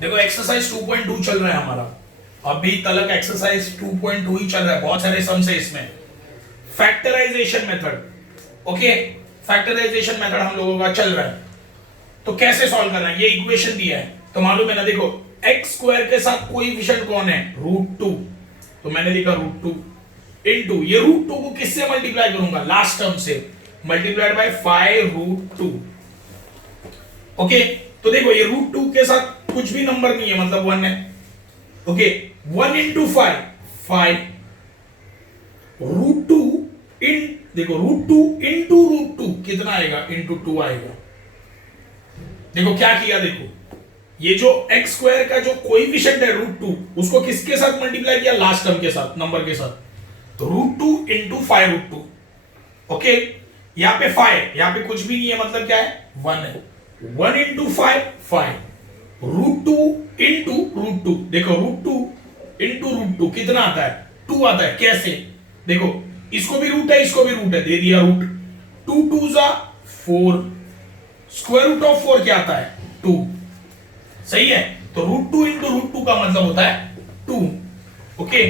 देखो एक्सरसाइज 2.2 चल रहा है हमारा, अभी तक एक्सरसाइज 2.2 ही चल रहा है, बहुत सारे सम्स है इसमें। Factorization method, okay, factorization method हम लोगों का चल रहा है। तो कैसे सॉल्व करना है, ये इक्वेशन दिया है तो मालूम है ना, देखो एक्स स्क्वायर के साथ कोएफिशिएंट कौन है, √2, तो मैंने लिखा √2 इनटू ये √2 को किससे मल्टीप्लाई करूंगा, लास्ट टर्म से, मल्टीप्लाइड बाय 5√2। ओके, तो देखो ये √2 के साथ कुछ भी नंबर नहीं है, मतलब 1 है। ओके, 1 इंटू 5, 5, √2 इन, देखो √2 इंटू √2 कितना आएगा, इंटू 2 आएगा। देखो क्या किया, देखो ये जो एक्स स्क्वायर का जो कोएफिशिएंट है √2, उसको किसके साथ मल्टीप्लाई किया, लास्ट टर्म के साथ, नंबर के साथ, तो √2 इंटू 5√2। ओके, यहां पे 5, यहां पे कुछ भी नहीं है, मतलब क्या है, 1 है। 1 इंटू 5, 5, √2 इंटू √2, देखो √2 इंटू √2 कितना आता है, 2 आता है। कैसे, देखो इसको भी रूट है, इसको भी रूट है, दे दिया रूट, 2 2 जा 4, स्क्वायर रूट ऑफ 4 क्या आता है, 2, सही है। तो √2 इंटू √2 का मतलब होता है 2। ओके,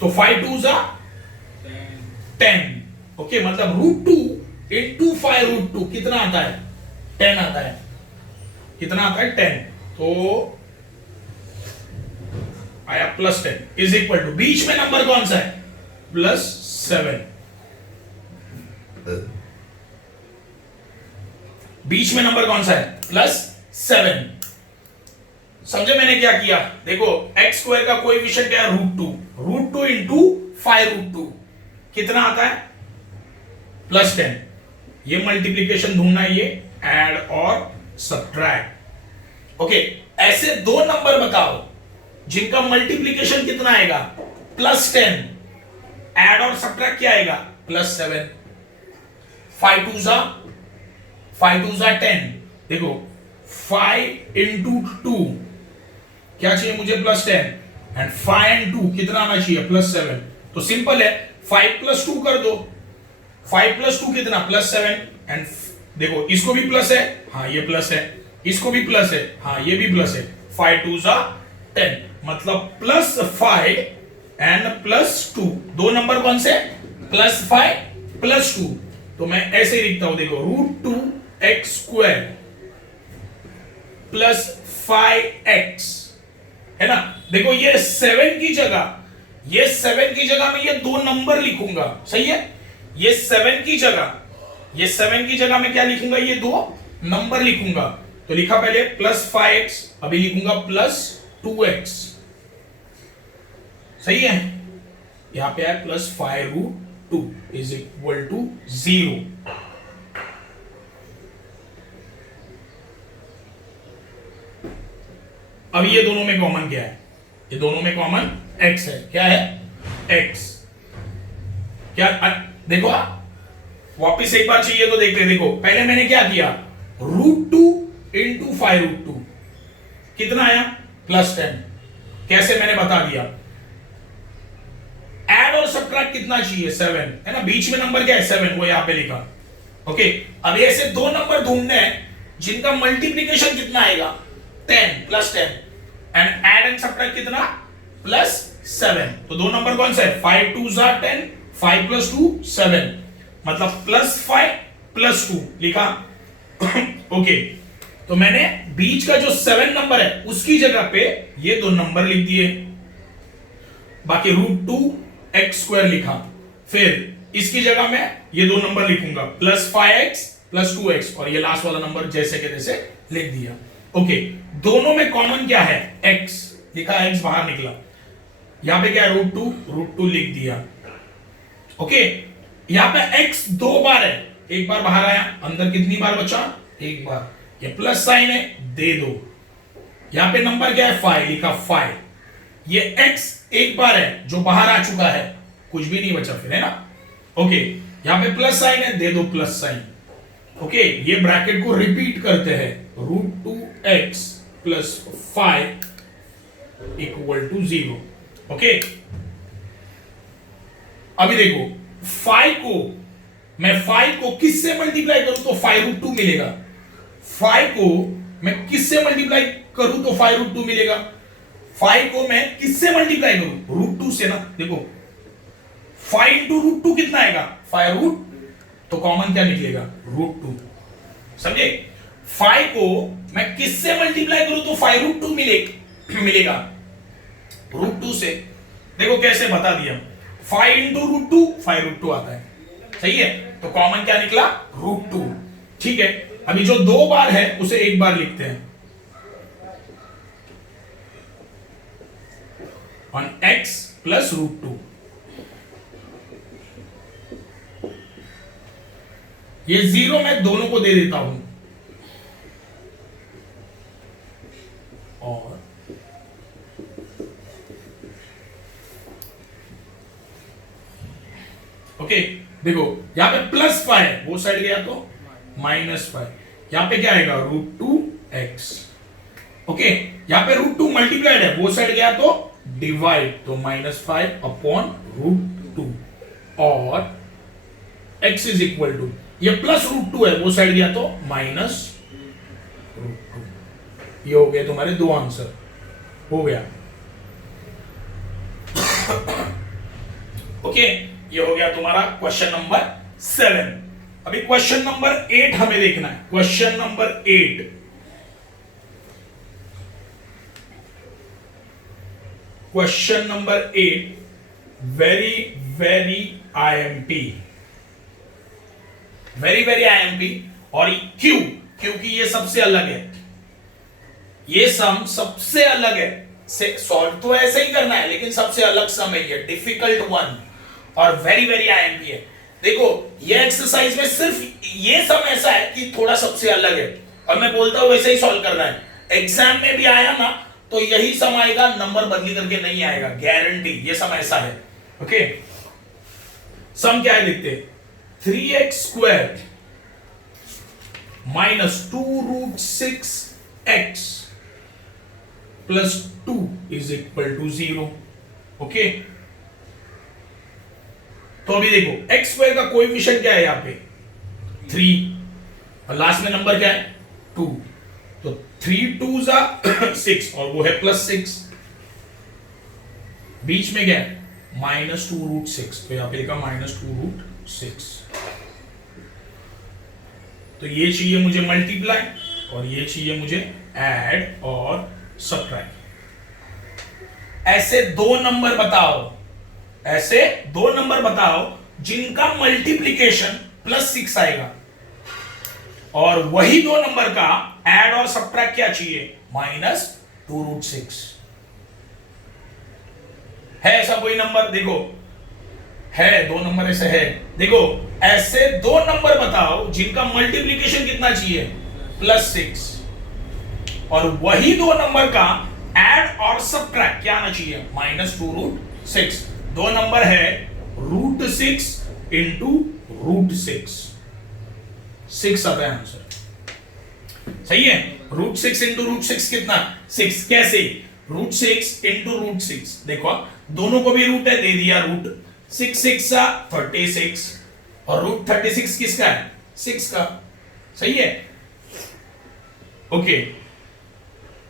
तो 5 2 जा 10, ओके, मतलब √2 इंटू 5√2 कितना आता है, 10 आता है। कितना आता है, 10, तो आया +10 इज इक्वल टू, बीच में नंबर कौन सा है, +7, बीच में नंबर कौन सा है, +7। समझे मैंने क्या किया, देखो एक्स स्क्वायर का कोएफिशिएंट क्या है, √2 इंटू 5√2 कितना आता है, +10। ये मल्टीप्लीकेशन ढूंढना है, ये ऐड और सब्ट्रैक्ट। ओके, ऐसे दो नंबर बताओ जिनका मल्टीप्लीकेशन कितना आएगा, +10, ऐड और सब्ट्रैक्ट क्या आएगा, +7। 5 2 जा 10, देखो 5 इंटू 2 क्या चाहिए मुझे, +10, एंड 5 एंड 2 कितना आना चाहिए, +7। तो सिंपल है, 5 + 2 कर दो, 5 + 2 कितना, +7, एंड देखो इसको भी प्लस है, हाँ ये प्लस है, इसको भी प्लस है, हाँ ये भी प्लस है, 5 2 जा 10, मतलब +5 एंड +2, दो नंबर कौन से, +5 +2। तो मैं ऐसे ही लिखता हूं, देखो √2x² + 5x, है ना। देखो ये 7 की जगह, ये 7 की जगह में ये दो नंबर लिखूंगा, सही है। ये 7 की जगह, ये 7 की जगह में क्या लिखूंगा, ये दो नंबर लिखूंगा। तो लिखा पहले +5x, अभी लिखूंगा +2x, सही है। यहां पे है +5√2 इज इक्वल टू 0। अब ये दोनों में कॉमन क्या है, ये दोनों में कॉमन x है, क्या है, x। क्या देखो, वापिस एक बार चाहिए तो देखते हैं। देखो पहले मैंने क्या किया, √2 इंटू 5√2 कितना आया, +10। कैसे, मैंने बता दिया। ऐड और सब्ट्रैक्ट कितना चाहिए, 7, है ना, बीच में नंबर क्या है, 7, वो यहां पे लिखा। ओके, अब ऐसे दो नंबर ढूंढने हैं जिनका मल्टीप्लीकेशन कितना आएगा, 10 +10, एंड ऐड एंड सब्ट्रैक्ट कितना, +7। तो दो नंबर कौन सा है, 5 2 जा 10, 5 + 2 7, मतलब +5 +2 लिखा। ओके, तो मैंने बीच का जो 7 नंबर है उसकी जगह पे ये दो नंबर लिख दिए, बाकी √2x² लिखा। फिर इसकी जगह में ये दो नंबर लिखूंगा, +5x +2x, और ये लास्ट वाला नंबर जैसे के तैसे लिख दिया। ओके, दोनों में कॉमन क्या है, x लिखा, x बाहर निकला। यहां पे क्या है, √2 लिख दिया। ओके, यहां पे x दो बार है, एक बार बाहर आया, अंदर कितनी बार बचा, एक बार। ये प्लस साइन है, दे दो। यहां पे नंबर क्या है, 5 लिखा, 5। ये x एक बार है जो बाहर आ चुका है, कुछ भी नहीं बचा फिर, है ना। ओके, यहां पे प्लस साइन है, दे दो प्लस साइन। ओके, ये ब्रैकेट को रिपीट करते हैं, √2x + 5 = 0। ओके, अभी देखो 5 को मैं 5 को किससे मल्टीप्लाई करूं तो 5√2 मिलेगा। 5 को मैं किससे मल्टीप्लाई करूं तो 5√2 मिलेगा। 5 को मैं किससे मल्टीप्लाई करूं, √2 से ना। देखो 5 इंटू √2 कितना आएगा, 5 तो कॉमन क्या निकलेगा, √2। समझे, 5 को मैं किससे मल्टीप्लाई करूं तो 5√2 मिलेगा √2 से। देखो कैसे बता दिया, 5 इंटू √2 5√2 आता है, सही है। तो कॉमन क्या निकला, √2। ठीक है, अभी जो 2 बार है उसे एक बार लिखते हैं, ऑन x प्लस √2। ये 0 मैं दोनों को दे देता हूं, और ओके देखो यहां पे +5 वो साइड गया तो -5, यहां पे क्या आएगा √2x। ओके यहां पे √2 मल्टीप्लाइड है, वो साइड गया तो डिवाइड, तो -5 अपॉन √2, और x इज इक्वल टू, ये +√2 है, वो साइड गया तो -√2। ये हो गए तुम्हारे 2 आंसर, हो गया। ओके ये हो गया तुम्हारा क्वेश्चन नंबर 7। अभी क्वेश्चन नंबर 8 हमें देखना है। Question number 8, question number 8 very very IMP, very very IMP. और क्यों, क्योंकि ये सबसे अलग है, ये सम सबसे अलग है। से सॉल्व तो ऐसे ही करना है, लेकिन सबसे अलग सम है ये, डिफिकल्ट वन, और वेरी वेरी आईएमपी है। देखो ये एक्सरसाइज में सिर्फ ये सम ऐसा है कि थोड़ा सबसे अलग है, और मैं बोलता हूं वैसे ही सॉल्व करना है। एग्जाम में भी आया ना तो यही सम आएगा, नंबर बदली करके नहीं आएगा, गारंटी। ये सम ऐसा है। ओके सम क्या है देखते, 3x² minus 2√6x plus 2 is equal to 0। Okay तो अभी देखो x² का कोएफिशिएंट क्या है यहां पे 3, और लास्ट में नंबर क्या है 2, तो 3 2s 6, और वो है +6। बीच में क्या है -2√6, तो यहां पे लिखा -2√6। तो ये चाहिए मुझे मल्टीप्लाई, और ये चाहिए मुझे ऐड और सब्ट्रैक्ट। ऐसे 2 नंबर बताओ, ऐसे 2 नंबर बताओ जिनका मल्टीप्लिकेशन +6 आएगा, और वही 2 नंबर का ऐड और सब्ट्रैक्ट क्या चाहिए, -2√6। है ऐसा कोई नंबर, देखो है 2 नंबर ऐसे है। देखो ऐसे 2 नंबर बताओ जिनका मल्टीप्लिकेशन कितना चाहिए, +6, और वही 2 नंबर का ऐड और सब्ट्रैक्ट क्या आना चाहिए, -2√6। 2 नंबर है √6 इंटू √6, 6 आता है आंसर, सही है। √6 इंटू √6 कितना, 6। कैसे, √6 इंटू √6, देखो दोनों को भी रूट है, दे दिया रूट, 6 6 36, और √36 किसका है, 6 का, सही है। ओके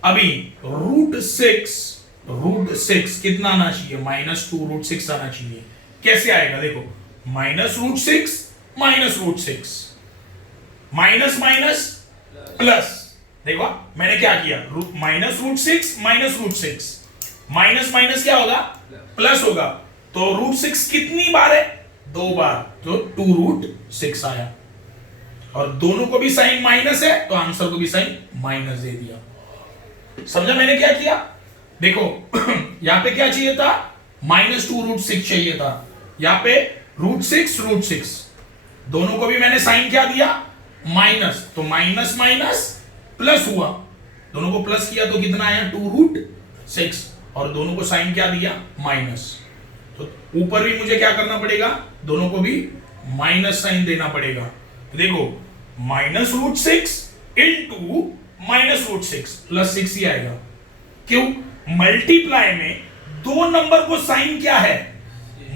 अभी √6 कितना आना चाहिए, -2√6 आना चाहिए। कैसे आएगा, देखो -√6 -√6, माइनस माइनस प्लस, देखो मैंने क्या किया, -√6 -√6, माइनस माइनस क्या होगा, प्लस होगा। तो √6 कितनी बार है, 2 बार, तो 2√6 आया, और दोनों को भी साइन माइनस है, तो आंसर को भी साइन माइनस दे दिया। समझा मैंने क्या किया, देखो यहां पे क्या चाहिए था, -2√6 चाहिए था, यहां पे √6 दोनों को भी मैंने साइन क्या दिया, माइनस, तो माइनस माइनस प्लस हुआ, दोनों को प्लस किया तो कितना आया, 2√6, और दोनों को साइन क्या दिया, माइनस। तो ऊपर भी मुझे क्या करना पड़ेगा, दोनों को भी माइनस साइन देना पड़ेगा। देखो -√6 इंटू -√6 +6 ही आएगा। क्यों, मल्टीप्लाई में 2 नंबर को साइन क्या है,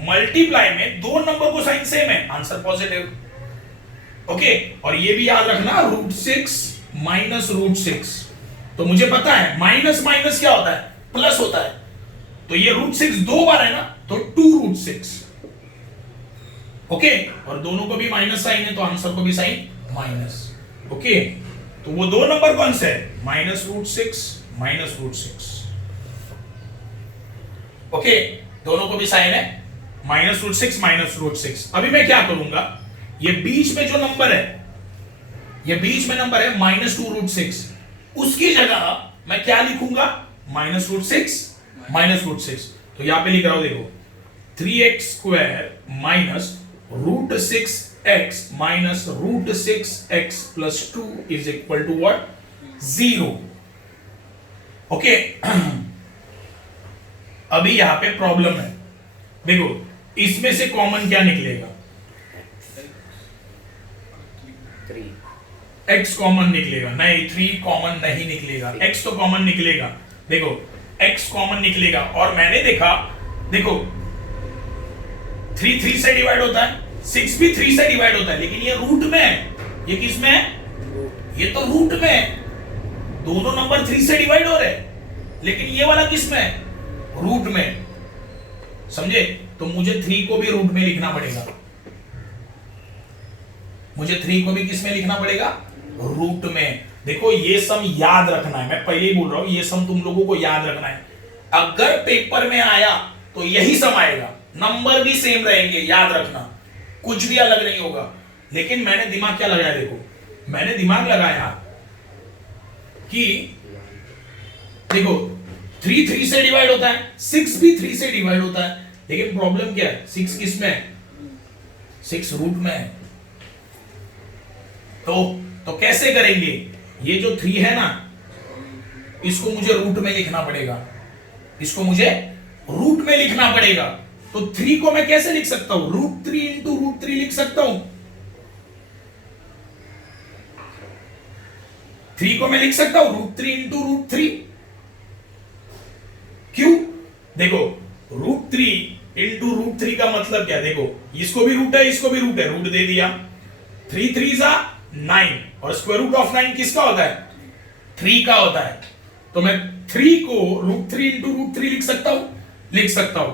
मल्टीप्लाई में 2 नंबर को साइन सेम है, आंसर पॉजिटिव। ओके और ये भी याद रखना, √6 माइनस रूट सिक्स। तो मुझे पता है माइनस माइनस क्या होता है, प्लस होता है। तो ये रूट सिक्स दो बार है ना, तो टू रूट सिक्स। ओके, और दोनों को भी माइनस साइन है तो आंसर को भी साइन माइनस। ओके, तो वो दो नंबर कौन से है, minus root six minus root six. Okay, दोनों को भी साइन है minus root six minus root six. अभी मैं क्या करूंगा, ये बीच में जो नंबर है, ये बीच में नंबर है माइनस टू रूट सिक्स, उसकी जगह मैं क्या लिखूंगा, minus root six minus root six. तो यहां पे लिख रहा हूं, देखो 3x square minus root six X minus root six X plus two is equal to what, 0। Okay, अभी यहां पे प्रॉब्लम है, देखो इसमें से कॉमन क्या निकलेगा, x कॉमन निकलेगा, नहीं 3 कॉमन नहीं निकलेगा, x तो कॉमन निकलेगा। देखो x कॉमन निकलेगा, और मैंने देखा, देखो 3 3 से डिवाइड होता है, 6 भी 3 से डिवाइड होता है, लेकिन ये रूट में है। ये किस में है, ये तो रूट में है। दोनों नंबर 3 से डिवाइड हो रहे हैं, लेकिन ये वाला किस में है, रूट में। समझे, तो मुझे 3 को भी रूट में लिखना पड़ेगा, मुझे 3 को भी किस में लिखना पड़ेगा, रूट में। देखो ये सम याद रखना है, मैं पहले ही बोल रहा हूं, ये सम तुम लोगों को याद रखना है। अगर पेपर में आया तो यही सम आएगा, नंबर भी सेम रहेंगे, याद रखना, कुछ भी अलग नहीं होगा। लेकिन मैंने दिमाग क्या लगाया, देखो मैंने दिमाग लगाया कि देखो 3 3 से डिवाइड होता है, 6 भी 3 से डिवाइड होता है, लेकिन प्रॉब्लम क्या है, 6 किस में है, 6 रूट में है। तो कैसे करेंगे, ये जो 3 है ना, इसको मुझे रूट में लिखना पड़ेगा, इसको मुझे रूट में लिखना पड़ेगा। तो 3 को मैं कैसे लिख सकता हूं, रूट 3 इंटू रूट 3 लिख सकता हूं। 3 को मैं लिख सकता हूं रूट 3 इंटू रूट 3। क्यों, देखो रूट 3 इंटू रूट 3 का मतलब क्या, देखो इसको भी रूट है, इसको भी रूट है, रूट दे दिया, 3 3 जा 9, और स्क्वायर रूट ऑफ 9 किसका होता है, 3 का होता है। तो मैं 3 को रूट 3 इंटू रूट 3 लिख सकता हूं।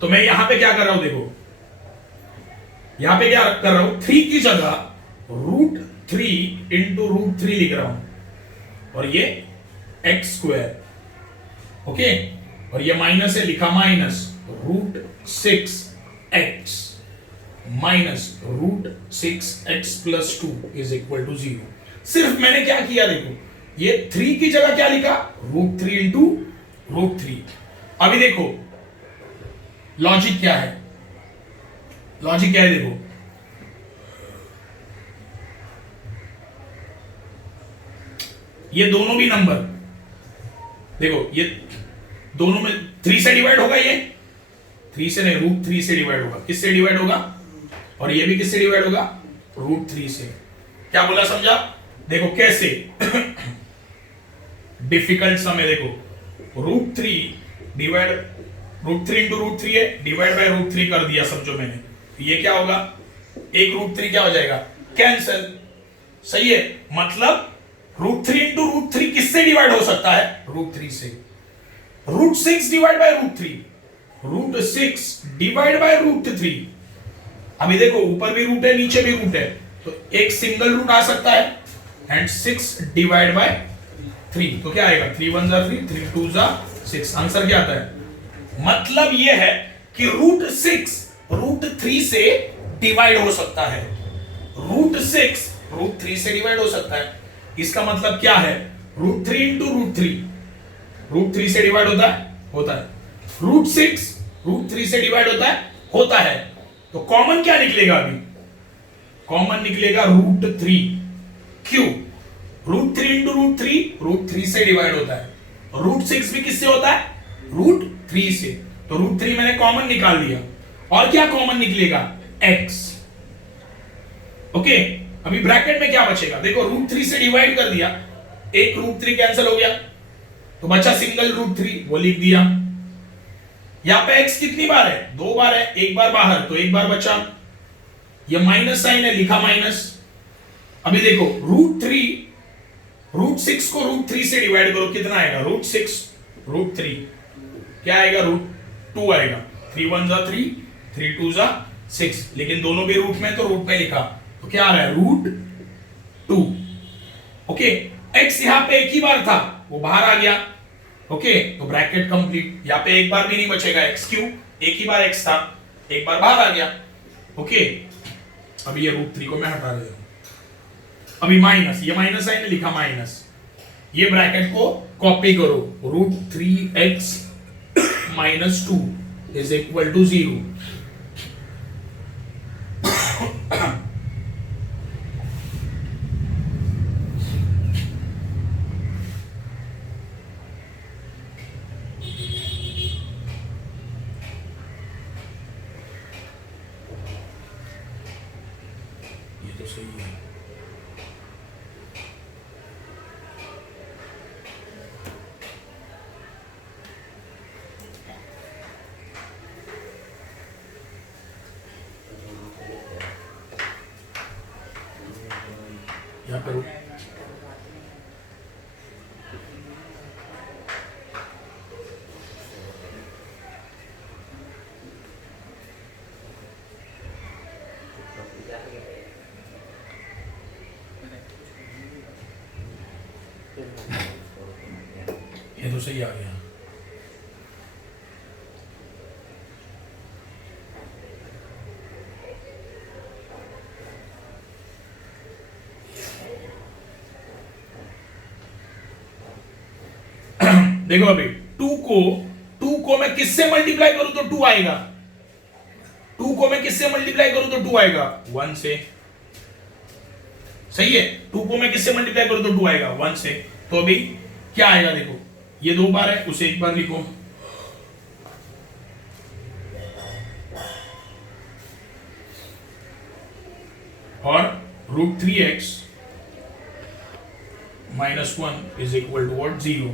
तो मैं यहां पे क्या कर रहा हूं, देखो यहां पे क्या कर रहा हूं, 3 की जगह रूट 3 इंटू रूट 3 लिख रहा हूं, और ये एक्स स्क्वायर। ओके, और ये माइनस है, लिखा minus root 6 X minus root 6 X plus 2 is equal to 0। सिर्फ मैंने क्या किया, देखो ये 3 की जगह क्या लिखा, रूट 3 इंटू रूट 3। अभी देखो लॉजिक क्या है, लॉजिक क्या है, देखो ये दोनों भी नंबर, देखो ये दोनों में 3 से डिवाइड होगा, ये 3 से नहीं, रूट 3 से डिवाइड होगा। किससे डिवाइड होगा, और ये भी किससे डिवाइड होगा, रूट 3 से। क्या बोला, समझा, देखो कैसे डिफिकल्ट सम है, देखो root 3 divide, root 3 into root 3 है, डिवाइड बाय रूट 3 कर दिया समझो मैंने, ये क्या होगा, एक रूट 3 क्या हो जाएगा, कैंसिल। सही है, मतलब रूट 3 इंटू रूट 3 किससे डिवाइड हो सकता है, रूट 3 से। Root 6 divide by root 3, root 6 divide by root 3। अभी देखो ऊपर भी रूट है, नीचे भी रूट है, तो एक सिंगल रूट आ सकता है, एंड 6 डिवाइड बाय 3, तो क्या आएगा, 3 1 जा 3, 3 2 जा 6। आंसर क्या आता है, मतलब यह है कि रूट 6 रूट 3 से डिवाइड हो सकता है, रूट 6 रूट 3 से डिवाइड हो सकता है। इसका मतलब क्या है, रूट 3 इंटू रूट 3, रूट 3 से डिवाइड होता है, होता है। रूट 6 रूट 3 से डिवाइड होता है, होता है। तो कॉमन क्या निकलेगा, अभी कॉमन निकलेगा रूट 3। क्यों, रूट 3 इंटू रूट 3 से डिवाइड होता है, रूट 6 भी किससे होता है, रूट 3 से। तो रूट 3 मैंने कॉमन निकाल दिया, और क्या कॉमन निकलेगा, x। ओके, अभी ब्रैकेट में क्या बचेगा, देखो रूट 3 से डिवाइड कर दिया, एक रूट 3 कैंसिल हो गया, तो बचा सिंगल रूट 3, वो लिख दिया। यहां पे x कितनी बार है, 2 बार है, एक बार बाहर तो एक बार बचा। ये माइनस साइन है, लिखा माइनस, अभी देखो रूट 6 को रूट 3 से डिवाइड करो, कितना आएगा? रूट 6 रूट 3 क्या आएगा? रूट 2 आएगा। 3 1 जा 3, 3 2 जा 6, लेकिन दोनों भी रूट में, तो रूट में लिखा, तो क्या आ रहा है? रूट 2। ओके, x यहां पे एक ही बार था, वो बाहर आ गया। ओके, तो ब्रैकेट कंप्लीट। यहां पे एक बार भी नहीं बचेगा x, क्यों? एक ही बार x था, एक बार बाहर आ गया। ओके, अभी ये रूट 3 को मैं हटा देता हूं। अभी माइनस, ये माइनस साइन लिखा माइनस, ये ब्रैकेट को कॉपी करो, root 3x minus 2 is equal to 0। ये तो सही है। यहाँ पर ये तो सही आ गया। देखो अभी 2 को मैं किससे मल्टीप्लाई करूं तो 2 आएगा। 2 को मैं किससे मल्टीप्लाई करूं तो 2 आएगा? 1 से। सही है, 2 को मैं किससे मल्टीप्लाई करूं तो 2 आएगा? 1 से। तो अभी क्या आएगा? देखो, ये 2 बार है, उसे एक बार लिखो। और root 3x minus 1 is equal to what? 0।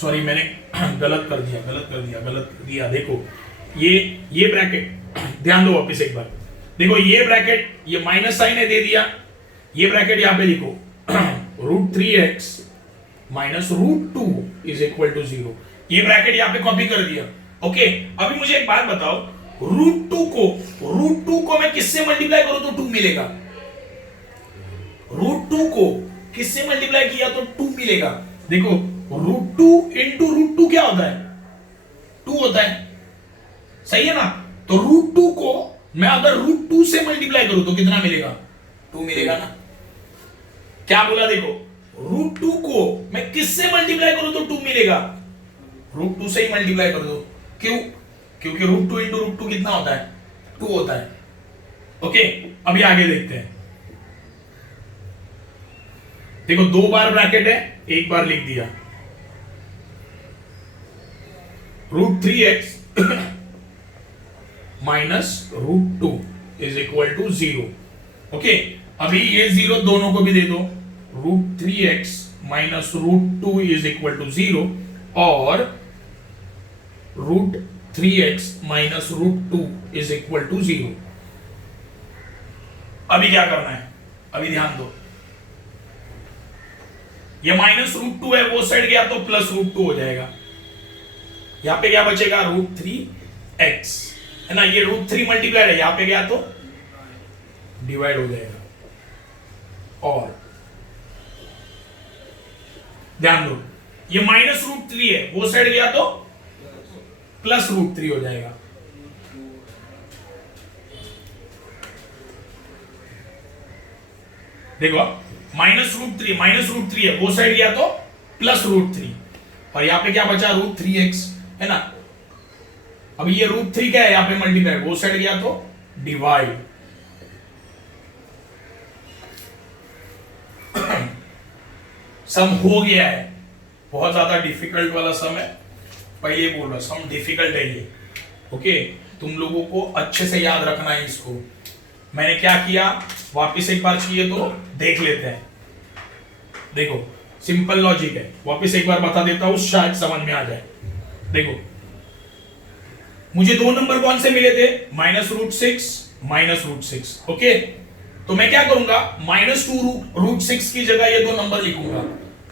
Sorry, मैंने गलत कर दिया। देखो ये ब्रैकेट ध्यान दो वापस एक बार। देखो ये ब्रैकेट, ये माइनस साइन है, दे दिया। ये ब्रैकेट यहां पे लिखो, root 3x minus root 2 is equal to 0। ये ब्रैकेट यहां पे कॉपी कर दिया। ओके, अभी मुझे एक बात बताओ, रूट 2 को मैं किससे मल्टीप्लाई करूं तो 2 मिलेगा? रूट 2 को किससे मल्टीप्लाई किया तो 2 मिलेगा? देखो, रूट 2 इंटू रूट 2 क्या होता है? 2 होता है। सही है ना? तो रूट 2 को मैं अगर रूट 2 से मल्टीप्लाई करूं तो कितना मिलेगा? 2 मिलेगा ना? क्या बोला? देखो, रूट 2 को मैं किससे मल्टीप्लाई करूं तो 2 मिलेगा? रूट 2 से ही मल्टीप्लाई कर दो। क्यों? क्योंकि रूट 2 इंटू रूट 2 कितना होता है? 2 होता है। ओके, अभी आगे देखते हैं। देखो, 2 बार ब्रैकेट है, एक बार लिख दिया। Root 3x minus root 2 is equal to 0। Okay, अभी ये 0 दोनों को भी दे दो। Root 3x minus root 2 is equal to 0 और root 3x minus root 2 is equal to 0। अभी क्या करना है? अभी ध्यान दो, ये माइनस रूट 2 है, वो साइड गया तो प्लस रूट 2 हो जाएगा। यहां पे क्या बचेगा? रूट 3x है ना? ये रूट 3 मल्टीप्लाइड है, यहां पे गया तो डिवाइड हो जाएगा। और ध्यान दो, ये माइनस रूट 3 है, वो साइड गया तो प्लस रूट 3 हो जाएगा। देखो, माइनस रूट 3 है, वो साइड गया तो प्लस रूट 3, और यहां पे क्या बचा? रूट 3x है ना? अब ये रूट 3 क्या है? यहां पे मल्टीप्लाई, वो साइड गया तो डिवाइड। सम हो गया है, बहुत ज्यादा डिफिकल्ट वाला सम है, पहले बोल रहा सम डिफिकल्ट है ये। ओके, तुम लोगों को अच्छे से याद रखना है इसको। मैंने क्या किया, वापस एक बार चाहिए तो देख लेते हैं। देखो, सिंपल लॉजिक है, वापस एक बार बता देता हूं, शायद समझ में आ जाए। देखो, मुझे दो नंबर कौन से मिले थे, -√6 -√6। ओके, तो मैं क्या करूंगा, -2√6 की जगह ये दो नंबर लिखूंगा,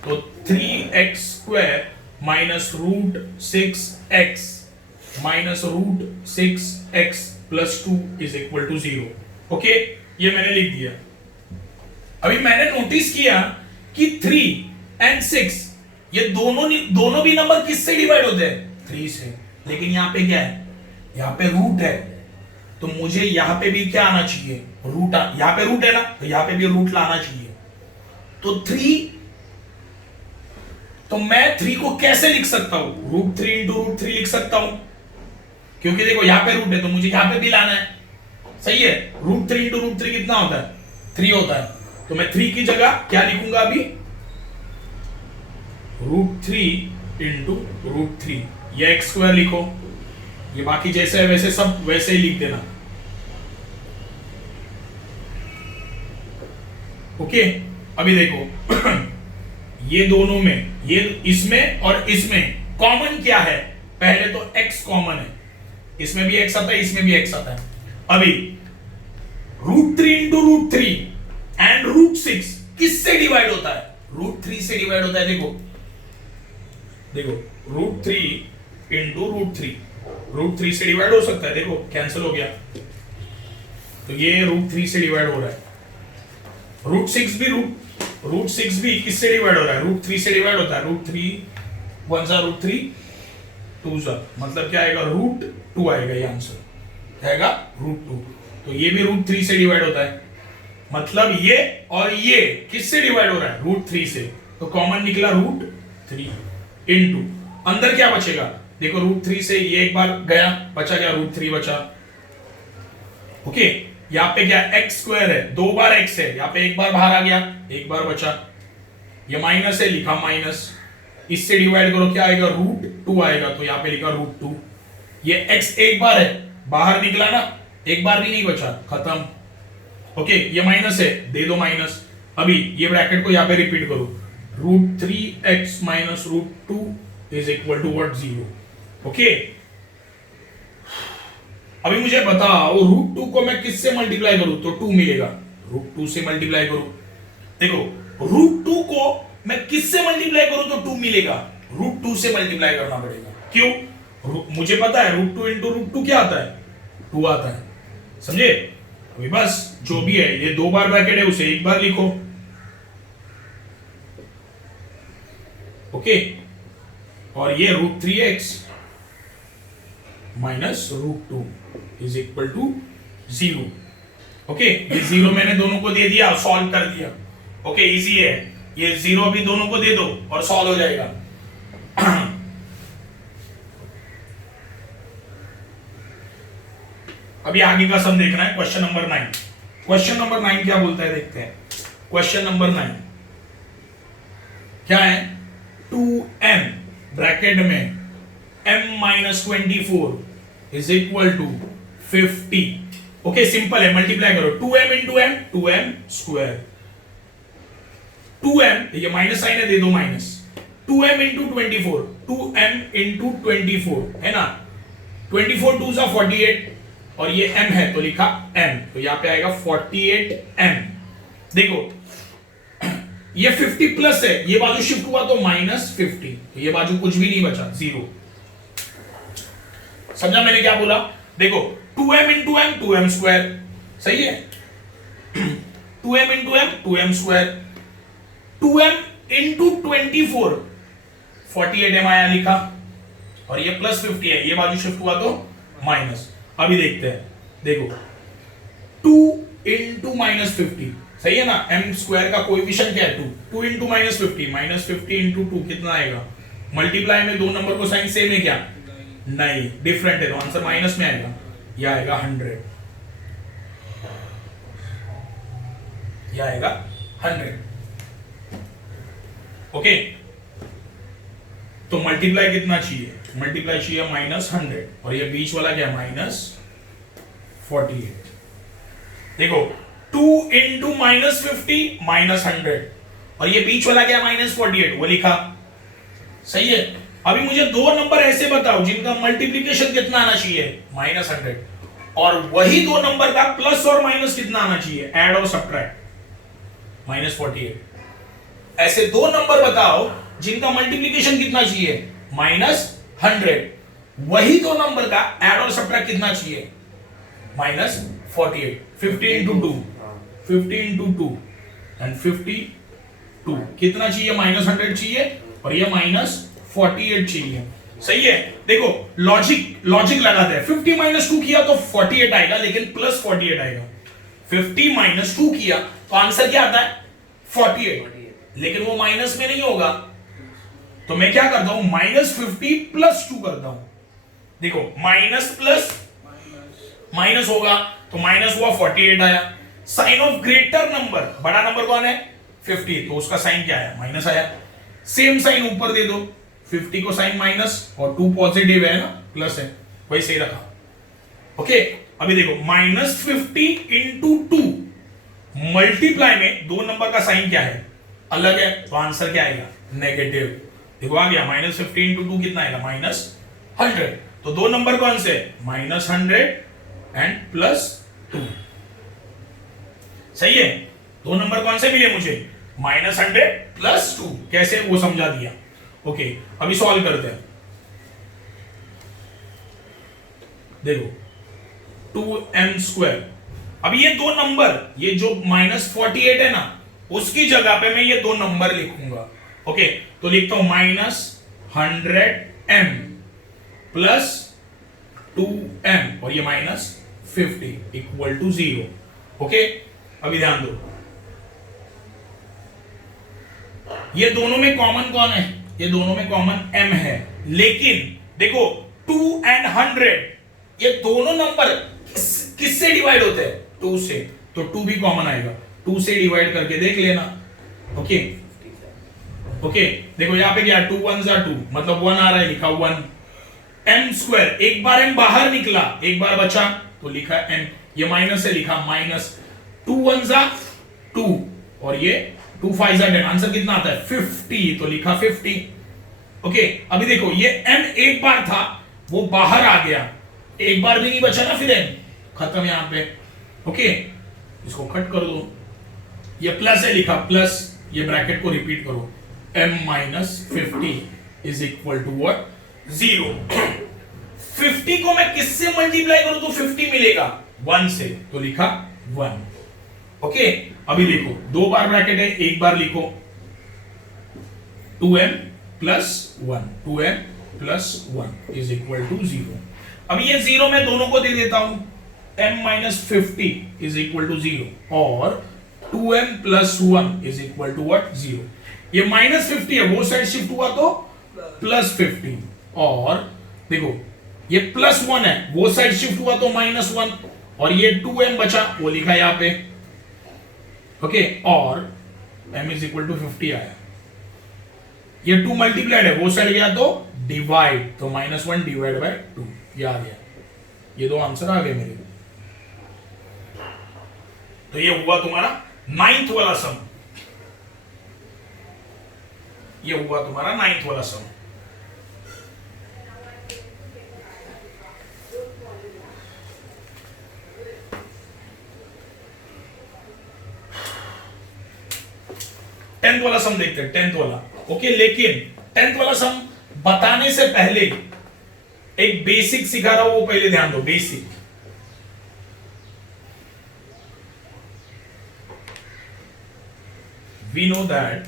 तो 3x² -√6x -√6x + 2 = 0। ओके, ये मैंने लिख दिया। अभी मैंने नोटिस किया कि 3 और 6 ये दोनों भी नंबर किससे डिवाइड होते हैं, 3 से। लेकिन यहां पे क्या है, यहां पे रूट है, तो मुझे यहां पे भी क्या आना चाहिए, रूट। यहां पे रूट है ना, तो यहां पे भी रूट लाना चाहिए। तो 3, तो मैं 3 को कैसे लिख सकता हूं, √3 × √3 लिख सकता हूं, क्योंकि देखो यहां पे रूट है तो मुझे यहां पे भी लाना है। सही है, √3 × √3 कितना होता है, 3 होता है। तो मैं 3 की जगह क्या लिखूंगा अभी, √3 × √3, ये x² लिखो, ये बाकी जैसे है वैसे सब वैसे ही लिख देना। ओके, अभी देखो ये दोनों में, ये इसमें और इसमें कॉमन क्या है, पहले तो x कॉमन है, इसमें भी x आता है, इसमें भी x आता है। अभी √3 × √3 एंड √6 किससे डिवाइड होता है, √3 से डिवाइड होता है। देखो √3 × √3, √3 से डिवाइड हो सकता है, देखो कैंसिल हो गया, तो ये √3 से डिवाइड हो रहा है। √6 भी किससे डिवाइड हो रहा है, √3 से डिवाइड होता है। √3 1 सा √3 2 सा, मतलब क्या आएगा, √2 आएगा, ये आंसर क्या आएगा, √2। तो ये भी √3 से डिवाइड होता है, मतलब ये और ये किससे डिवाइड हो रहा है, √3 से। तो कॉमन निकला √3 इनटू, अंदर क्या बचेगा, देखो √3 से ये एक बार गया, बचा क्या, √3 बचा। ओके, यहाँ पे क्या x² है, 2 बार x है, यहाँ पे एक बार बाहर आ गया, एक बार बचा, ये माइनस है, लिखा माइनस, इससे डिवाइड करो क्या आएगा, √2 आएगा, तो यहाँ पे लिखा √2। ये x एक बार है, बाहर निकला ना, एक बार भी नहीं बचा, खत्म। ओके, ये माइनस है, दे दो माइनस। अभी ये ब्रैकेट को यहाँ पे रिपीट करो, √3x - √2 = what, 0। ओके, अभी मुझे बताओ √2 को मैं किससे मल्टीप्लाई करूं तो 2 मिलेगा, √2 से मल्टीप्लाई करूं। देखो √2 को मैं किससे मल्टीप्लाई करूं तो 2 मिलेगा, √2 से मल्टीप्लाई करना पड़ेगा। क्यों, मुझे पता है √2 × √2 क्या आता है, 2 आता है, समझे। अभी बस जो भी है, ये 2 बार ब्रैकेट है, उसे एक बार लिखो। ओके, और ये √3x - √2 = 0। ओके, ये 0 मैंने दोनों को दे दिया, सॉल्व कर दिया। ओके, इजी है, ये 0 भी दोनों को दे दो और सॉल्व हो जाएगा। अभी आगे का सम देखना है, क्वेश्चन नंबर 9। क्वेश्चन नंबर 9 क्या बोलता है, देखते हैं। क्वेश्चन नंबर 9 क्या है, 2m ब्रैकेट में m - 24 = 50। ओके, सिंपल है, मल्टीप्लाई करो, 2m × m 2m², 2m, ये माइनस साइन है, दे दो माइनस, 2m × 24, 2m × 24 है ना, 24 2 सा 48, और ये m है तो लिखा m, तो यहां पे आएगा 48m। देखो ये 50 प्लस है, ये बाजू शिफ्ट हुआ तो -50, तो ये बाजू कुछ भी नहीं बचा, 0। समझा मैंने क्या बोला, देखो 2m × m 2m², सही है, 2m × m 2m², 2m × 24 48m आया, लिखा, और ये +50 है, ये बाजू शिफ्ट हुआ तो माइनस। अभी देखते हैं, देखो 2 × -50, सही है ना, m² का कोएफिशिएंट क्या है, 2 × -50, -50 × 2 कितना आएगा, मल्टीप्लाई में दो नंबर को साइन सेम है क्या, नहीं, डिफरेंट है, तो आंसर माइनस में आएगा, यह आएगा 100, यह आएगा 100। ओके, तो मल्टीप्लाई कितना चाहिए, मल्टीप्लाई चाहिए -100, और ये बीच वाला क्या, -48। देखो 2 × -50 -100, और ये बीच वाला क्या, -48, वो लिखा, सही है। अभी मुझे दो नंबर ऐसे बताओ जिनका मल्टीप्लीकेशन कितना आना चाहिए, -100, और वही दो नंबर का प्लस और माइनस कितना आना चाहिए, ऐड और सब्ट्रैक्ट, -48। ऐसे दो नंबर बताओ जिनका मल्टीप्लीकेशन कितना चाहिए, -100, वही दो नंबर का ऐड और सब्ट्रैक्ट कितना चाहिए, -48। 50 into 2, 50 into 2 एंड 52 कितना चाहिए, -100 चाहिए, और ये -48 चाहिए। सही है। देखो लॉजिक लगाते हैं, 50 - 2 किया तो 48 आएगा, लेकिन +48 आएगा। 50 - 2 किया तो आंसर क्या आता है, 48, लेकिन वो माइनस में नहीं होगा, तो मैं क्या करता हूं, -50 + 2 करता हूं। देखो माइनस प्लस माइनस होगा तो माइनस हुआ, 48 आया। साइन ऑफ ग्रेटर नंबर, बड़ा नंबर कौन है, 50, तो उसका साइन क्या आया, माइनस आया। सेम साइन ऊपर दे दो, 50 को साइन माइनस और 2 पॉजिटिव है ना, प्लस है, वही सही रखा। ओके, अभी देखो -50 into 2 मल्टीप्लाई में दो नंबर का साइन क्या है, अलग है, तो आंसर क्या आएगा, नेगेटिव। देखो आ गया, -50 into 2 कितना आएगा, -100। तो दो नंबर कौन से, -100 एंड +2। सही है। दो नंबर कौन से मिले मुझे, -100 +2, कैसे वो समझा दिया। ओके, अभी सॉल्व करते हैं। देखो 2m², अब ये दो नंबर, ये जो -48 है ना, उसकी जगह पे मैं ये दो नंबर लिखूंगा। ओके, तो लिखता हूं -100m + 2m और ये -50 = 0। ओके, अभी ध्यान दो, ये दोनों में कॉमन कौन है, ये दोनों में कॉमन m है, लेकिन देखो 2 and 100 ये दोनों नंबर किससे डिवाइड होते हैं, 2 से, तो 2 भी कॉमन आएगा, 2 से डिवाइड करके देख लेना। ओके ओके, देखो यहाँ पे क्या, 2 1s are 2, मतलब 1 आ रहा है, लिखा 1। m², एक बार m बाहर निकला, एक बार बचा, तो लिखा m, ये माइनस से लिखा माइनस, 2 1s are 2 और ये 2 5s are 10, आंसर कितना आता है, 50, तो लिखा 50। ओके, अभी देखो ये m एक बार था, वो बाहर आ गया, एक बार भी नहीं बचा ना, फिर m खत्म यहां पे। ओके, इसको कट कर दो, ये प्लस है, लिखा प्लस, ये ब्रैकेट को रिपीट करो, m - 50 = what, 0। 50 को मैं किससे मल्टीप्लाई करूं तो 50 मिलेगा, 1 से, तो लिखा 1। ओके, अभी देखो दो बार ब्रैकेट है, एक बार लिखो 2m + 1, 2m + 1 = 0। अभी ये 0 मैं दोनों को दे देता हूं, m - 50 = 0 और 2m + 1 = what, 0। ये -50 है, वो साइड शिफ्ट हुआ तो +50, और देखो ये +1 है, वो साइड शिफ्ट हुआ तो -1, और ये 2m बचा, वो लिखा यहां पे। ओके, और m = 50 आया, ये 2 मल्टीप्लाइड है, वो साइड गया तो डिवाइड, तो -1 / 2, ये आ गया। ये दो आंसर आ गए मेरे। तो ये हुआ तुम्हारा 9th वाला सम, ये हुआ तुम्हारा 9th वाला सम। टेंथ वाला सम देखते हैं, 10th वाला। ओके, लेकिन 10th वाला सम बताने से पहले एक बेसिक सिखा रहा हूं, वो पहले ध्यान दो। बेसिक, we know that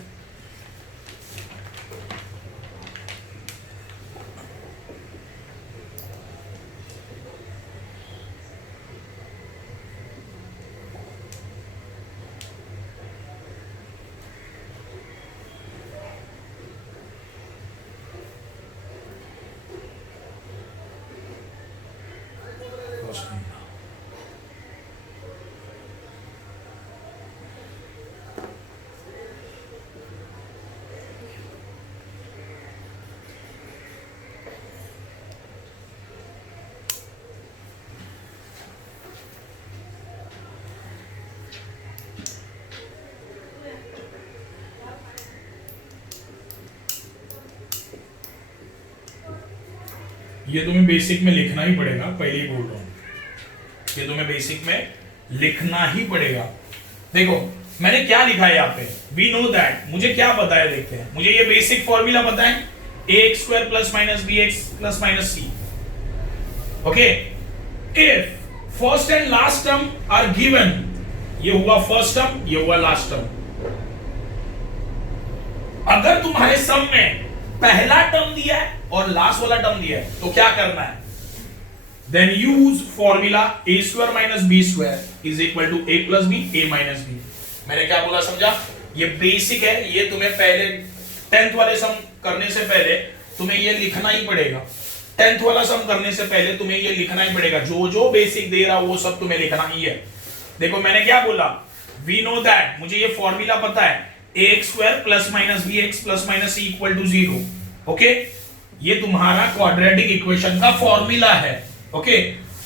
ये तुम्हें बेसिक में लिखना ही पड़ेगा, पहले ही बोल रहा हूं, ये तुम्हें बेसिक में लिखना ही पड़ेगा। देखो मैंने क्या लिखा है यहाँ पे, वी नो दैट, मुझे क्या पता है देखते हैं, मुझे ये बेसिक फॉर्मूला पता है, ax square plus minus bx plus minus c। Okay, if first and last term are given, ये हुआ फर्स्ट टर्म, ये हुआ लास्ट टर्म। अगर तुम्हारे सम में पहला टर्म दिया है और लास्ट वाला टर्म दिया है तो क्या करना है, then use formula a square minus b square is equal to a plus b, a minus b। मैंने क्या बोला समझा, ये बेसिक है, ये तुम्हें पहले 10th वाले सम करने से पहले तुम्हें ये लिखना ही पड़ेगा, 10th वाला सम करने से पहले तुम्हें ये लिखना ही पड़ेगा, जो जो बेसिक दे रहा वो सब तुम्हें लिखना ही है। देखो मैंने क्या बोला, वी नो दैट, मुझे ये फॉर्मूला पता है, ax square plus minus bx plus minus c equal to 0। Okay, ये तुम्हारा क्वाड्रेटिक इक्वेशन का फॉर्मूला है। ओके,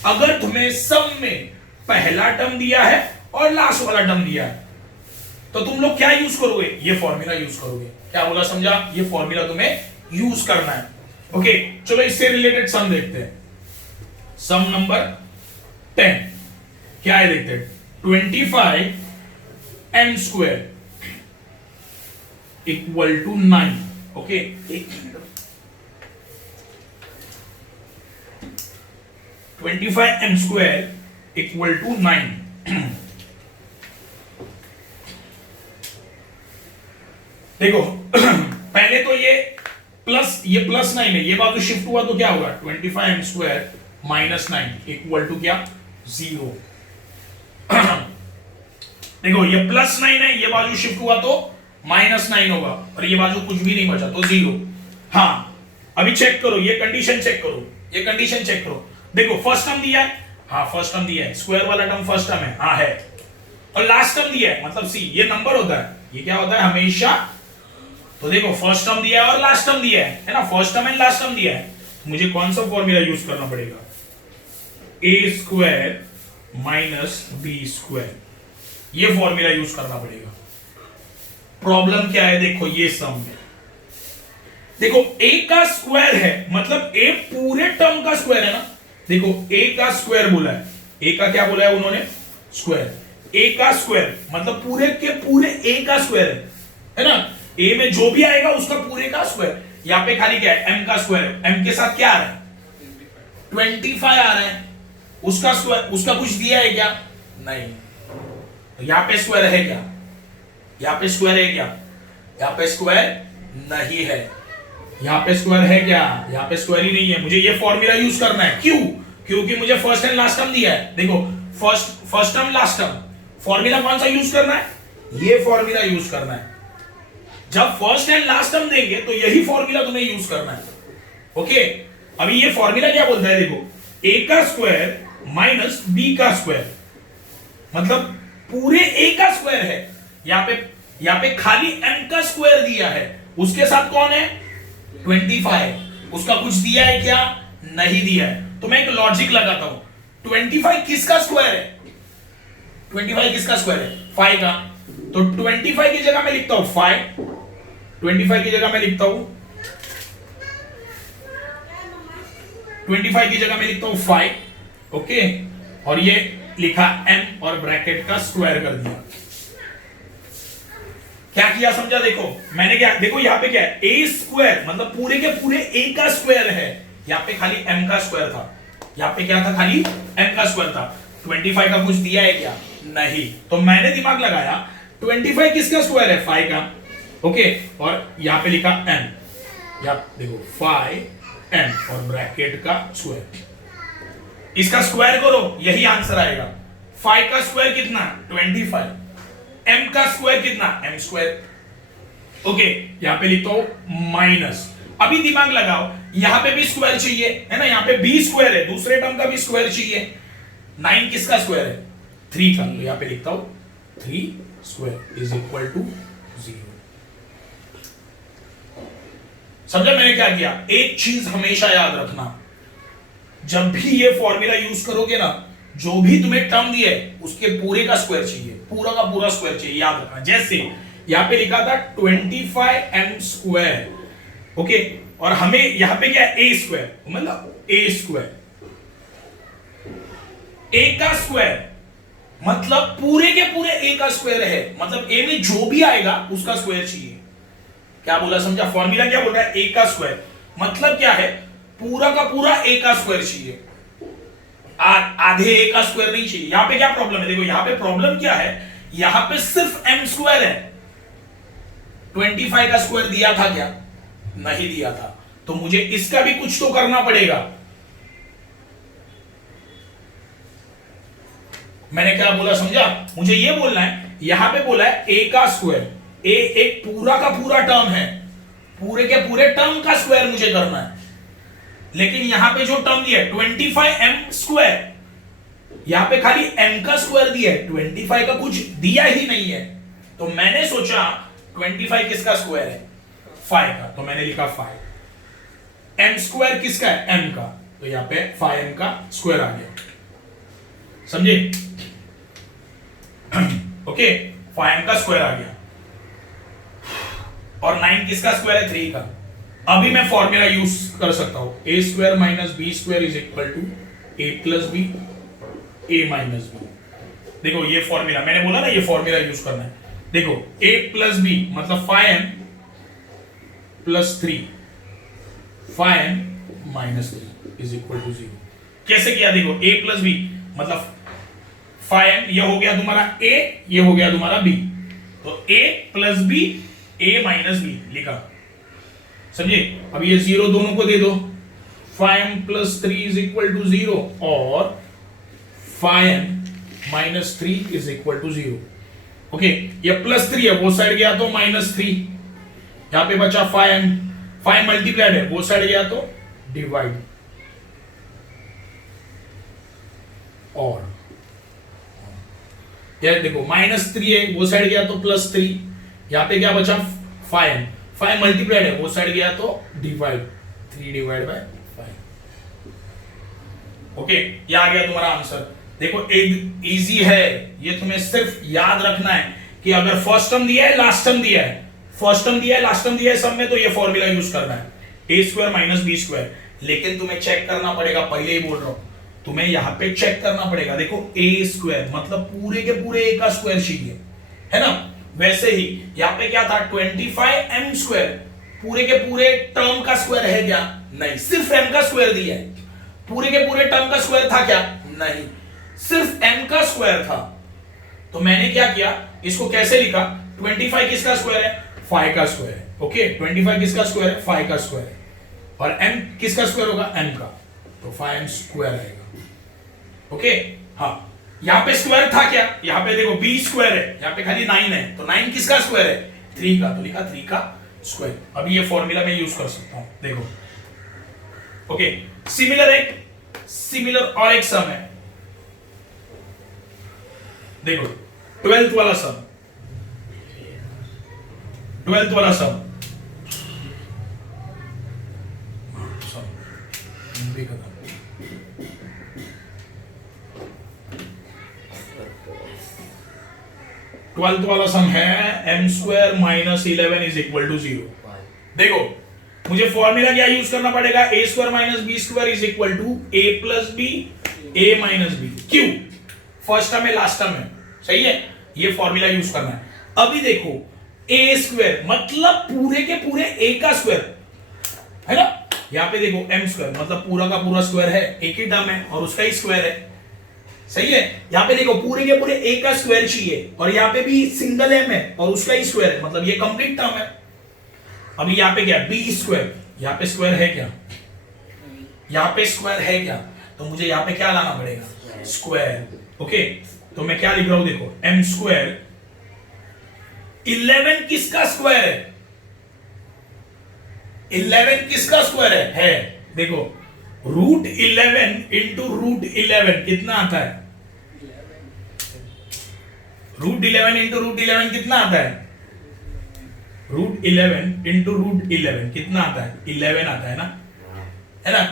अगर तुम्हें सम में पहला टर्म दिया है और लास्ट वाला टर्म दिया है तो तुम लोग क्या यूज करोगे, ये फॉर्मूला यूज करोगे। क्या बोला समझा, ये फॉर्मूला तुम्हें यूज करना है। ओके, चलो इससे रिलेटेड सम देखते हैं। सम नंबर 10 क्या है देखते हैं, 25m square equal to 9। Okay, एक minute, 25m square equal to 9। देखो पहले तो ये प्लस 9 है, ये बाजू शिफ्ट हुआ तो क्या होगा, 25m square minus 9 equal to क्या, 0। देखो ये प्लस 9 है, ये बाजू शिफ्ट हुआ तो माइनस 9 होगा, और ये बाजू कुछ भी नहीं बचा तो 0। हाँ, अभी चेक करो, ये कंडीशन चेक करो, ये कंडीशन चेक करो। देखो फर्स्ट टर्म दिया है, हाँ फर्स्ट टर्म दिया है, स्क्वायर वाला टर्म फर्स्ट टर्म है, हाँ है, और लास्ट टर्म दिया है मतलब c, ये नंबर होता है, ये क्या होता है हमेशा। तो देखो फर्स्ट टर्म दिया है और लास्ट टर्म दिया है ना, first term and last term दिया है, मुझे कौन सा फॉर्मूला यूज करना पड़ेगा, a square minus b square, ये फॉर्मूला यूज करना पड़ेगा। प्रॉब्लम क्या है, देखो ये सम है, देखो a का स्क्वायर है मतलब a पूरे टर्म का स्क्वायर है ना। देखो a का स्क्वायर बोला है, a का क्या बोला है उन्होंने, स्क्वायर, a का स्क्वायर मतलब पूरे के पूरे a का स्क्वायर है ना, a में जो भी आएगा उसका पूरे का स्क्वायर। यहाँ पे खाली क्या है, m का स्क्वायर है, m के साथ क्या आ रहा है, 25 आ रहा है, उसका स्क्वायर, उसका कुछ दिया है क्या, नहीं, तो यहाँ पे स्क्वायर है क्या, यहाँ पे स्क्वायर है क्या, यहाँ पे स्क्वायर नहीं है, यहाँ पे स्क्वायर है क्या, यहाँ पे स्क्वायर ही नहीं है। मुझे ये फॉर्मूला यूज करना है, क्यों, क्योंकि मुझे फर्स्ट एंड लास्ट टर्म दिया है। देखो first term last term, formula कौन सा यूज करना है, ये फॉर्मूला यूज करना है। जब फर्स्ट एंड लास्ट टर्म देंगे तो यही फॉर्मूला तुम्हें यूज करना है। ओके, अभी ये फॉर्मूला क्या बोलता है, देखो a का स्क्वायर माइनस b का स्क्वायर मतलब पूरे a का स्क्वायर है, यहाँ पे खाली m का स्क्वायर दिया है, उसके साथ कौन है 25, उसका कुछ दिया है क्या, नहीं दिया है। तो मैं एक लॉजिक लगाता हूं, 25 किसका स्क्वायर है, 25 किसका स्क्वायर है, 5 का, तो 25 की जगह मैं लिखता हूं 5, 25 की जगह मैं लिखता हूं 25 की जगह मैं लिखता हूं 5। ओके, और ये लिखा m और ब्रैकेट का स्क्वायर कर दिया। क्या किया समझा, देखो मैंने क्या, देखो यहाँ पे क्या है, a स्क्वायर मतलब पूरे के पूरे a का स्क्वायर है, यहाँ पे खाली m का स्क्वायर था, यहाँ पे क्या था, खाली m का स्क्वायर था। 25 का कुछ दिया है क्या, नहीं, तो मैंने दिमाग लगाया 25 किसका स्क्वायर है, 5 का। ओके, और यहाँ पे लिखा m, यहाँ देखो 5m और ब्रैकेट का स्क्वायर, इसका स्क्वायर करो यही आंसर आएगा। 5 का स्क्वायर कितना, 25, m का स्क्वायर कितना, m स्क्वायर। ओके, यहाँ पे लिखता हूं माइनस, अभी दिमाग लगाओ, यहाँ पे भी स्क्वायर चाहिए है ना, यहाँ पे b स्क्वायर है, दूसरे टर्म का भी स्क्वायर चाहिए। 9 किसका स्क्वायर है, 3 का, तो यहाँ पे लिखता हूं 3 स्क्वायर इज इक्वल टू 0। समझा मैंने क्या किया, एक चीज हमेशा याद रखना, जब भी ये फॉर्मूला यूज करोगे ना, जो भी तुम्हें टर्म दिए उसके पूरे का स्क्वायर चाहिए, पूरा का पूरा स्क्वायर चाहिए, याद रखना। जैसे यहाँ पे लिखा था 25m स्क्वायर, ओके, और हमें यहाँ पे क्या है, a स्क्वायर, मतलब ए स्क्वायर, ए का स्क्वायर मतलब पूरे के पूरे ए का स्क्वायर है, मतलब ए में जो भी आएगा उसका स्क्वायर चाहिए। क्या बोला समझा? फॉर्मूला क्या बोल रहा है? ए का स्क्वायर मतलब क्या है? पूरा का पूरा ए का स्क्वायर चाहिए, आधे ए का स्क्वायर नहीं चाहिए। यहां पे क्या प्रॉब्लम है? देखो यहां पे प्रॉब्लम क्या है, यहां पे सिर्फ एम स्क्वायर है। 25 का स्क्वायर दिया था क्या? नहीं दिया था, तो मुझे इसका भी कुछ तो करना पड़ेगा। मैंने क्या बोला समझा? मुझे ये बोलना है, यहां पे बोला है ए का स्क्वायर, ए एक पूरा का पूरा टर्म है, पूरे के पूरे टर्म का स्क्वायर मुझे करना है। लेकिन यहां पे जो टर्म दिया है 25m स्क्वायर, यहां पे खाली m का स्क्वायर दिया है, 25 का कुछ दिया ही नहीं है। तो मैंने सोचा 25 किसका स्क्वायर है? 5 का, तो मैंने लिखा 5। m स्क्वायर किसका है? m का, तो यहां पे 5m का स्क्वायर आ गया। समझे? ओके, 5m का स्क्वायर आ गया। और 9 किसका स्क्वायर है? 3 का। अभी मैं फॉर्मूला यूज कर सकता हूं, A square minus B square is equal to A plus B, A minus B. देखो ये फॉर्मूला मैंने बोला ना, ये फॉर्मूला यूज करना है। देखो a प्लस बी मतलब 5m plus 3, 5m minus 3 is equal to 0। कैसे किया? देखो a प्लस बी मतलब 5m, ये हो गया तुम्हारा a, ये हो गया तुम्हारा b, तो a plus B, a minus B लिखा। समझे? अब ये 0 दोनों को दे दो, 5m plus 3 is equal to 0 और 5m minus 3 is equal to 0। Okay, ये प्लस 3 है, वो साइड गया तो माइनस 3, यहां पे बचा 5m, 5 मल्टीप्लाइड है, वो साइड गया तो डिवाइड, और यार देखो माइनस 3 है, वो साइड गया तो प्लस 3, यहां पे क्या बचा? 5m, 5 मल्टीप्लाइड है, वो साइड गया तो डिवाइड, 3 डिवाइड बाय 5। ओके, ये आ गया तुम्हारा आंसर। देखो एक इजी है, ये तुम्हें सिर्फ याद रखना है कि अगर फर्स्ट टर्म दिया है, लास्ट टर्म दिया है, फर्स्ट टर्म दिया है, लास्ट टर्म दिया है सब में, तो ये फॉर्मूला यूज करना है, ए स्क्वायर माइनस बी स्क्वायर। लेकिन तुम्हें चेक करना पड़ेगा, पहले ही बोल रहा हूं, तुम्हें यहां पे चेक करना पड़ेगा। देखो ए स्क्वायर मतलब पूरे के पूरे ए का स्क्वायर चाहिए, है ना? वैसे ही यहां पे क्या था? 25m स्क्वायर, पूरे के पूरे टर्म का स्क्वायर है क्या? नहीं, सिर्फ m का स्क्वायर दिया है। पूरे के पूरे टर्म का स्क्वायर था क्या? नहीं, सिर्फ m का स्क्वायर था। तो मैंने क्या किया, इसको कैसे लिखा? 25 किसका स्क्वायर है? 5 का स्क्वायर है। ओके, 25 किसका स्क्वायर है? 5 का स्क्वायर है। और m किसका स्क्वायर होगा? m का, तो 5m स्क्वायर आएगा। ओके, हाँ, यहां पे स्क्वायर था क्या? यहां पे देखो b स्क्वायर है, यहां पे खाली 9 है, तो 9 किसका स्क्वायर है? 3 का, तो लिखा 3 का स्क्वायर। अभी ये फॉर्मूला मैं यूज कर सकता हूं, देखो। ओके, सिमिलर और एक सम है, देखो 12th वाला सम, 12th वाला सम भी खत्म। 12th वाला सम है m square minus 11 is equal to 0। देखो मुझे फॉर्मूला क्या यूज करना पड़ेगा? A square minus B square is equal to A plus B, A minus B. क्यों? फर्स्ट टर्म है, लास्ट टर्म है, सही है, ये फॉर्मूला यूज करना है। अभी देखो ए स्क्वायर मतलब पूरे के पूरे ए का स्क्वायर है ना, यहां पे देखो m स्क्वायर मतलब पूरा का पूरा स्क्वायर है, एक ही टर्म है और उसका ही स्क्वायर है, सही है। यहां पे देखो पूरे के पूरे a का स्क्वायर चाहिए, और यहां पे भी सिंगल m है और उसका ही स्क्वायर है, मतलब ये कंप्लीट टर्म है। अभी यहां पे क्या? b स्क्वायर, यहां पे स्क्वायर है क्या? यहां पे स्क्वायर है क्या? तो मुझे यहां पे क्या लाना पड़ेगा? स्क्वायर। ओके, तो मैं क्या लिख रहा हूं? देखो m स्क्वायर, 11 किसका स्क्वायर है? 11 किसका स्क्वायर है? देखो रूट 11 इंटू रूट 11 कितना आता है? रूट 11 इंटू रूट 11 कितना आता है? रूट 11 इंटू रूट 11 कितना आता है? 11 आता है ना, है ना?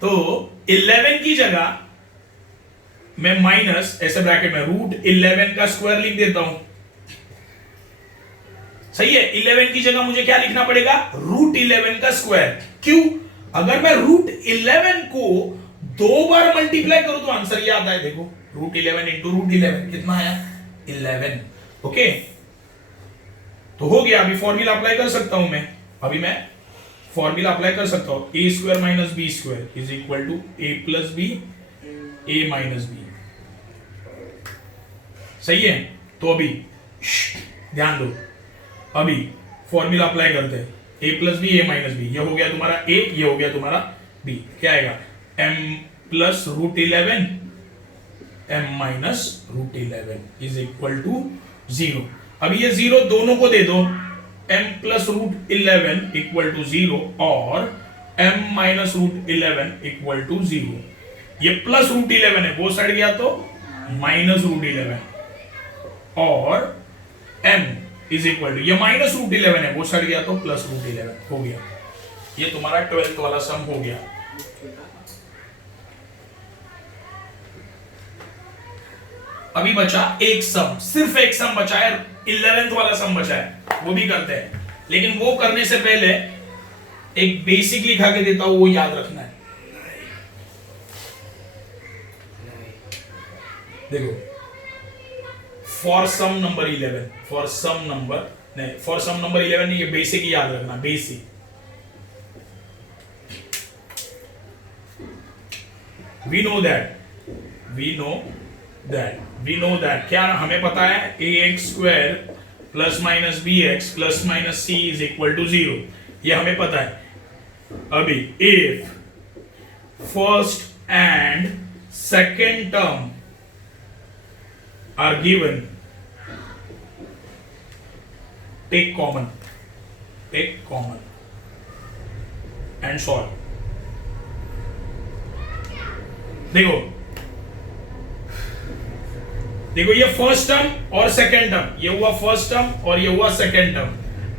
तो 11 की जगह मैं माइनस ऐसे ब्रैकेट में रूट 11 का स्क्वायर लिख देता हूं, सही है। 11 की जगह मुझे क्या लिखना पड़ेगा? रूट 11 का स्क्वायर। क्यों? अगर मैं रूट 11 को 2 बार मल्टीप्लाई करूं तो आंसर ये आता है, देखो रूट 11 इंटू रूट 11 कितना आया 11। ओके तो हो गया। अभी फॉर्मूला अप्लाई कर सकता हूं मैं, अभी मैं फॉर्मूला अप्लाई कर सकता हूं, A square minus B square is equal to A plus B A minus B. सही है। तो अभी ध्यान दो, अभी फॉर्मूला अप्लाई करते हैं, ए plus B A minus B, ये हो गया तुम्हारा ए, ये हो गया तुम्हारा बी, क्या आएगा M plus root 11 M minus root 11 is equal to 0। अब ये 0 दोनों को दे दो, m plus root 11 equal to 0 और m minus root 11 equal to 0। ये प्लस रूट 11 है, वो साइड गया तो माइनस रूट 11 और m इज इक्वल टू, ये माइनस रूट 11 है, वो साइड गया तो प्लस रूट 11 हो गया। ये तुम्हारा 12th वाला सम हो गया। अभी बचा एक सम, सिर्फ एक सम बचा है, 11th वाला सम बचा है, वो भी करते हैं। लेकिन वो करने से पहले एक बेसिक लिखा के देता हूं, वो याद रखना है। देखो for some number 11, for some number नहीं, फॉर सम नंबर 11 नहीं, ये बेसिक ही याद रखना, बेसिक। वी नो दैट क्या हमें पता है, ax square plus minus B X plus minus C is equal to 0, ये हमें पता है। अभी if first and second term are given, take common and solve. देखो ये फर्स्ट टर्म और सेकेंड टर्म, ये हुआ फर्स्ट टर्म और ये हुआ सेकेंड टर्म।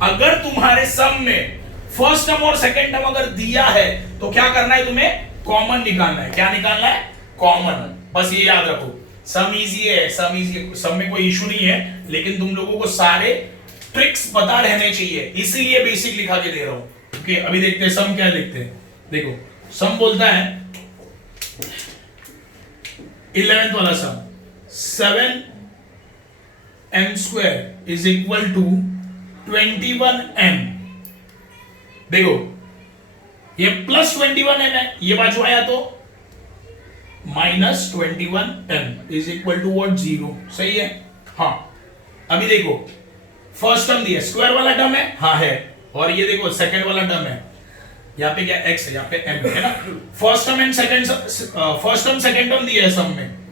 अगर तुम्हारे सम में फर्स्ट टर्म और सेकेंड टर्म अगर दिया है तो क्या करना है, तुम्हें कॉमन निकालना है। क्या निकालना है, कॉमन। बस ये याद रखो, सम इजी है, सम में कोई इशू नहीं है, लेकिन तुम लोगों को सारे ट्रिक्स पता रहने चाहिए, इसीलिए बेसिक लिखा के दे रहा हूं। ओके अभी देखते हैं सम क्या लिखते हैं। देखो सम बोलता है 11th वाला sum, 7m square is equal to 21m। देखो ये प्लस 21m है, ये बाजू आया तो minus 21m is equal to what 0। सही है। हाँ अभी देखो फर्स्ट टर्म दिया, स्क्वायर वाला टर्म है, हाँ है, और ये देखो सेकंड वाला टर्म है, यहाँ पे क्या x है, यहाँ पे m है ना। First term and second term दिया है सम में,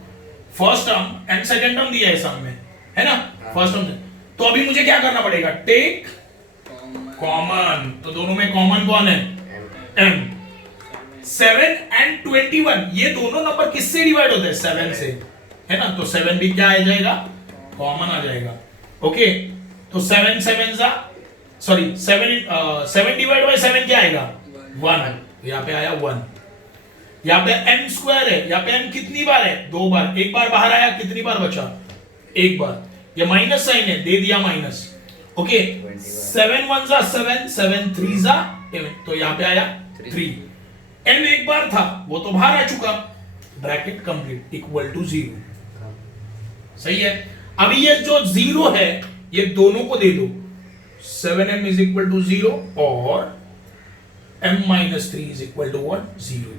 first term and second term दिया है सम में, है ना। फर्स्ट टर्म तो अभी मुझे क्या करना पड़ेगा, टेक कॉमन। तो दोनों में कॉमन कौन है, m। 7 एंड 21 ये दोनों नंबर किससे डिवाइड होते हैं, 7 से, है ना। तो 7 भी क्या आ जाएगा, कॉमन आ जाएगा। ओके तो 7 डिवाइड बाय 7 क्या आएगा, 1। यहाँ पे आया 1। यहाँ पे m स्क्वायर है, यहाँ पे m कितनी बार है, 2 बार, एक बार बाहर आया, कितनी बार बचा, एक बार। ये माइनस साइन है, दे दिया माइनस। ओके 7 1 जा 7, 7 3 जा 11, तो यहाँ पे आया 3। m एक बार था, वो तो बाहर आ चुका, ब्रैकेट कंप्लीट इक्वल टू 0। सही है। अभी ये जो 0 है ये दोनों को दे दो, 7m इज इक्वल टू 0 और m minus 3 is equal to 0।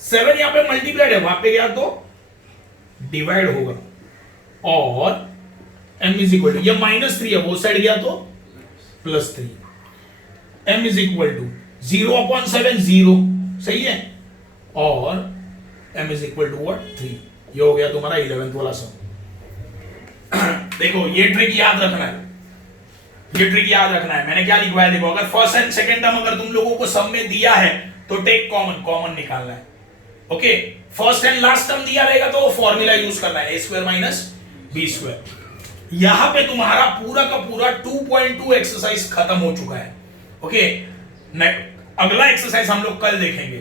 7 यहां पे मल्टीप्लाइड है, वहां पे गया तो डिवाइड होगा, और m इज इक्वल टू, ये माइनस 3 है, वो साइड गया तो plus 3। m is equal to 0/7 0। सही है। और m इज इक्वल टू 3। ये हो गया तुम्हारा 11th वाला सम। देखो ये ट्रिक याद रखना है, ये ट्रिक याद रखना है। मैंने क्या लिखवाया, देखो अगर फर्स्ट एंड सेकंड टर्म अगर तुम लोगों को सम में दिया है तो टेक कॉमन निकालना है। Okay first and last term दिया रहेगा तो फॉर्मूला यूज करना है, a square minus B square. यहां पे तुम्हारा पूरा का पूरा 2.2 एक्सरसाइज खत्म हो चुका है। ओके अगला एक्सरसाइज हम लोग कल देखेंगे।